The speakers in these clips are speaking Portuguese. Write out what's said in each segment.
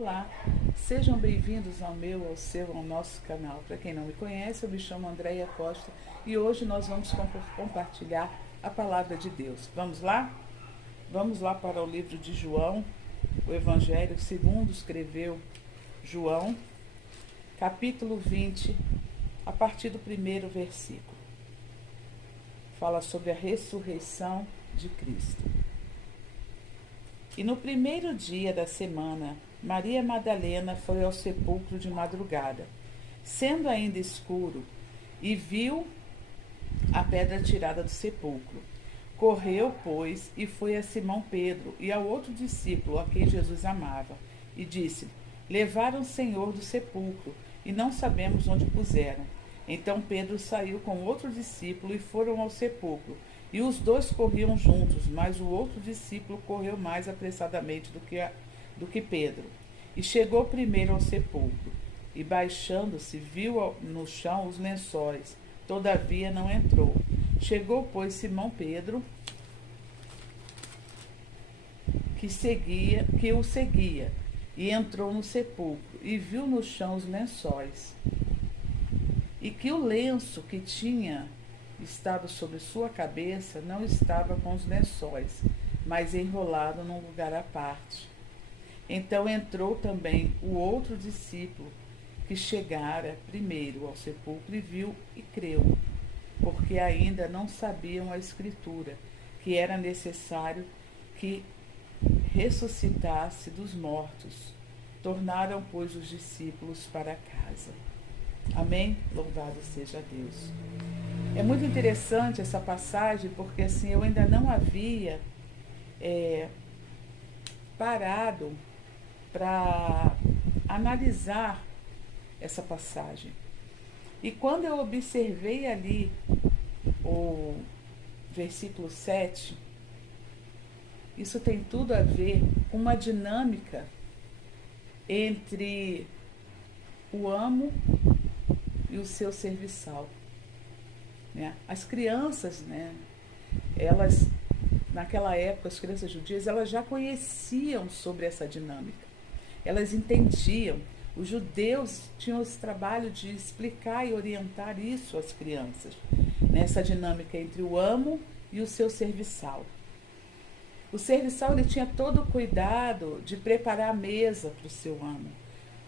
Olá, sejam bem-vindos ao nosso canal. Para quem não me conhece, eu me chamo Andréia Costa e hoje nós vamos compartilhar a palavra de Deus. Vamos lá? Vamos lá para o livro de João, o Evangelho segundo escreveu João, capítulo 20, a partir do primeiro versículo. Fala sobre a ressurreição de Cristo. E no primeiro dia da semana, Maria Madalena foi ao sepulcro de madrugada, sendo ainda escuro, e viu a pedra tirada do sepulcro. Correu, pois, e foi a Simão Pedro e ao outro discípulo a quem Jesus amava, e disse: Levaram o Senhor do sepulcro, e não sabemos onde puseram. Então Pedro saiu com outro discípulo e foram ao sepulcro. E os dois corriam juntos, mas o outro discípulo correu mais apressadamente do que Pedro. E chegou primeiro ao sepulcro, e baixando-se, viu no chão os lençóis, todavia não entrou. Chegou, pois, Simão Pedro, que o seguia, e entrou no sepulcro, e viu no chão os lençóis, e que o lenço que tinha estava sobre sua cabeça não estava com os lençóis, mas enrolado num lugar à parte. Então entrou também o outro discípulo, que chegara primeiro ao sepulcro, e viu e creu, porque ainda não sabiam a Escritura, que era necessário que ressuscitasse dos mortos. Tornaram, pois, os discípulos para casa. Amém? Louvado seja Deus. É muito interessante essa passagem, porque assim, eu ainda não havia parado para analisar essa passagem. E quando eu observei ali o versículo 7, isso tem tudo a ver com uma dinâmica entre o amo e o seu serviçal. As crianças, elas, naquela época, as crianças judias, elas já conheciam sobre essa dinâmica. Elas entendiam. Os judeus tinham esse trabalho de explicar e orientar isso às crianças, essa dinâmica entre o amo e o seu serviçal. O serviçal, ele tinha todo o cuidado de preparar a mesa para o seu amo,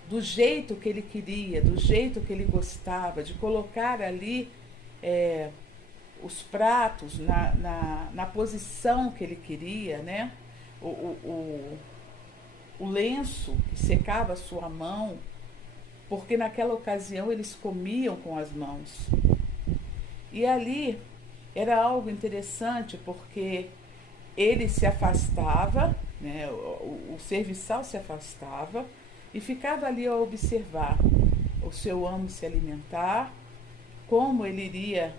do jeito que ele queria, do jeito que ele gostava, de colocar ali os pratos na posição que ele queria, o lenço que secava a sua mão, porque naquela ocasião eles comiam com as mãos. E ali era algo interessante, porque ele se afastava, o serviçal se afastava e ficava ali a observar o seu amo se alimentar, como ele iria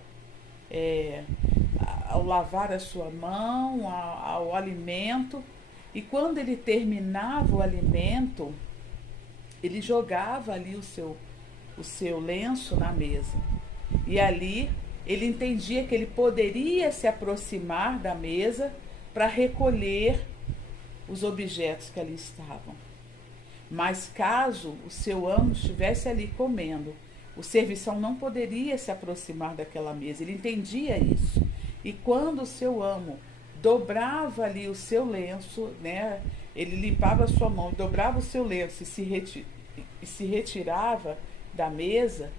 ao lavar a sua mão, ao alimento. E quando ele terminava o alimento, ele jogava ali o seu lenço na mesa. E ali ele entendia que ele poderia se aproximar da mesa para recolher os objetos que ali estavam. Mas caso o seu amo estivesse ali comendo, o serviçal não poderia se aproximar daquela mesa. Ele entendia isso. E quando o seu amo dobrava ali o seu lenço, ele limpava a sua mão, dobrava o seu lenço e se retirava da mesa,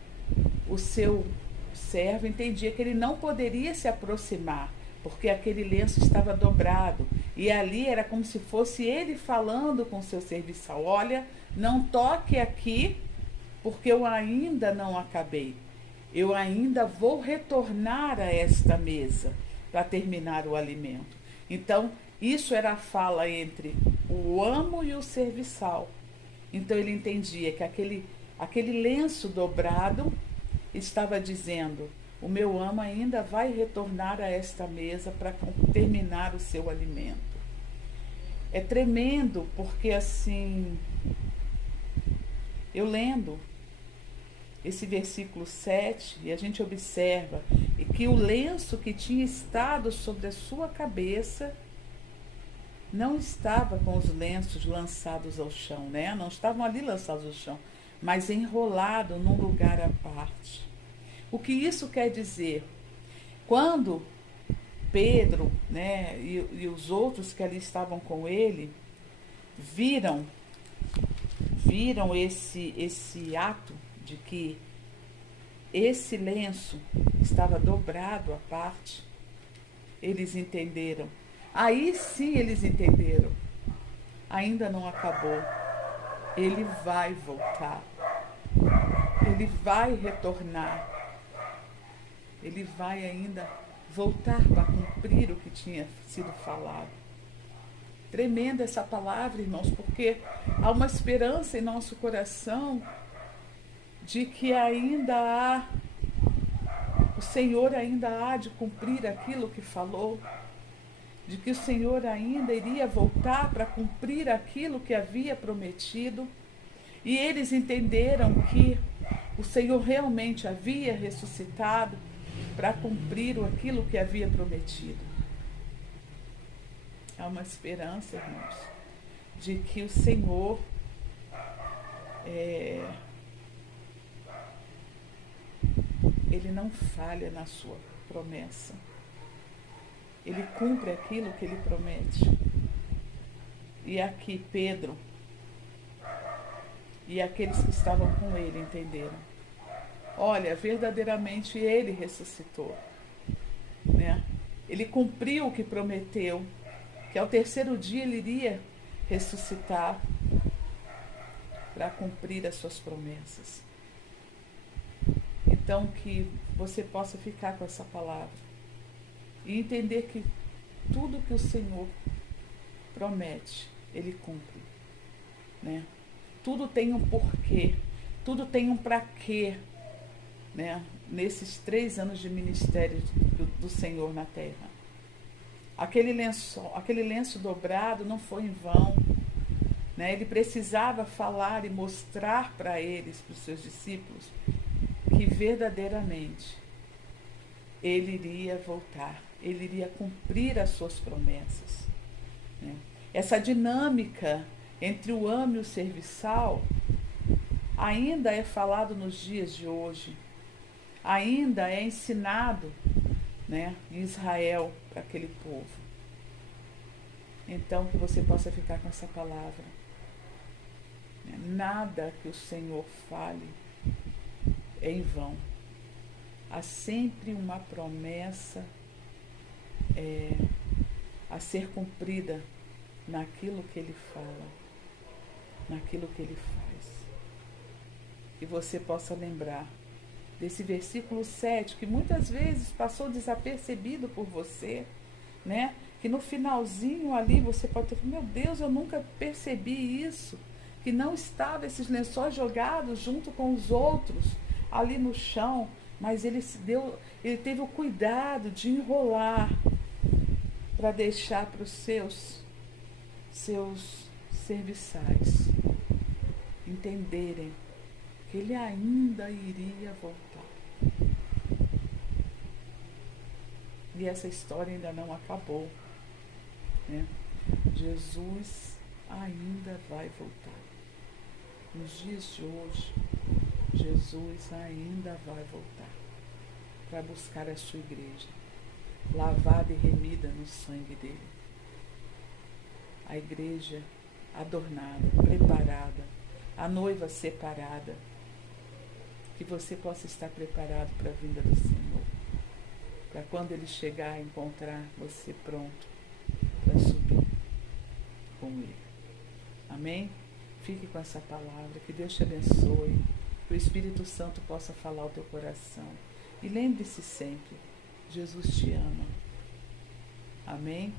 o seu servo entendia que ele não poderia se aproximar, porque aquele lenço estava dobrado. E ali era como se fosse ele falando com o seu serviçal: olha, não toque aqui, porque eu ainda não acabei. Eu ainda vou retornar a esta mesa para terminar o alimento. Então, isso era a fala entre o amo e o serviçal. Então, ele entendia que aquele lenço dobrado estava dizendo: o meu amo ainda vai retornar a esta mesa para terminar o seu alimento. É tremendo, porque assim, eu lendo esse versículo 7, e a gente observa que o lenço que tinha estado sobre a sua cabeça não estava com os lenços lançados ao chão, né? Não estavam ali lançados ao chão, mas enrolado num lugar à parte. O que isso quer dizer? Quando Pedro, né, e os outros que ali estavam com ele viram esse ato de que esse lenço estava dobrado à parte, eles entenderam. Aí sim eles entenderam. Ainda não acabou. Ele vai voltar. Ele vai retornar. Ele vai ainda voltar para cumprir o que tinha sido falado. Tremenda essa palavra, irmãos, porque há uma esperança em nosso coração de que ainda há, o Senhor ainda há de cumprir aquilo que falou, de que o Senhor ainda iria voltar para cumprir aquilo que havia prometido. E eles entenderam que o Senhor realmente havia ressuscitado para cumprir aquilo que havia prometido. Há uma esperança, irmãos, de que o Senhor Ele não falha na sua promessa. Ele cumpre aquilo que Ele promete. E aqui Pedro e aqueles que estavam com Ele entenderam. Olha, verdadeiramente Ele ressuscitou, né? Ele cumpriu o que prometeu, que ao terceiro dia Ele iria ressuscitar para cumprir as suas promessas. Então que você possa ficar com essa palavra e entender que tudo que o Senhor promete, Ele cumpre, né? Tudo tem um porquê, tudo tem um para quê, né? Nesses 3 anos de ministério do Senhor na terra. Aquele lenço dobrado não foi em vão, né? Ele precisava falar e mostrar para eles, para os seus discípulos, que verdadeiramente Ele iria voltar, Ele iria cumprir as suas promessas, né? Essa dinâmica entre o amo e o serviçal ainda é falado nos dias de hoje, ainda é ensinado, né, em Israel para aquele povo. Então que você possa ficar com essa palavra. Nada que o Senhor fale é em vão. Há sempre uma promessa a ser cumprida naquilo que Ele fala, naquilo que Ele faz. Que você possa lembrar desse versículo 7, que muitas vezes passou desapercebido por você, né? Que no finalzinho ali você pode ter falado, meu Deus, eu nunca percebi isso, que não estavam esses lençóis jogados junto com os outros ali no chão, mas ele teve o cuidado de enrolar para deixar para os seus serviçais entenderem que Ele ainda iria voltar. E essa história ainda não acabou, né? Jesus ainda vai voltar. Nos dias de hoje, Jesus ainda vai voltar para buscar a sua igreja, lavada e remida no sangue dele. A igreja adornada, preparada, a noiva separada. Que você possa estar preparado para a vinda do Senhor, para quando Ele chegar, encontrar você pronto para subir com Ele. Amém? Fique com essa palavra, que Deus te abençoe, que o Espírito Santo possa falar ao teu coração. E lembre-se sempre, Jesus te ama. Amém?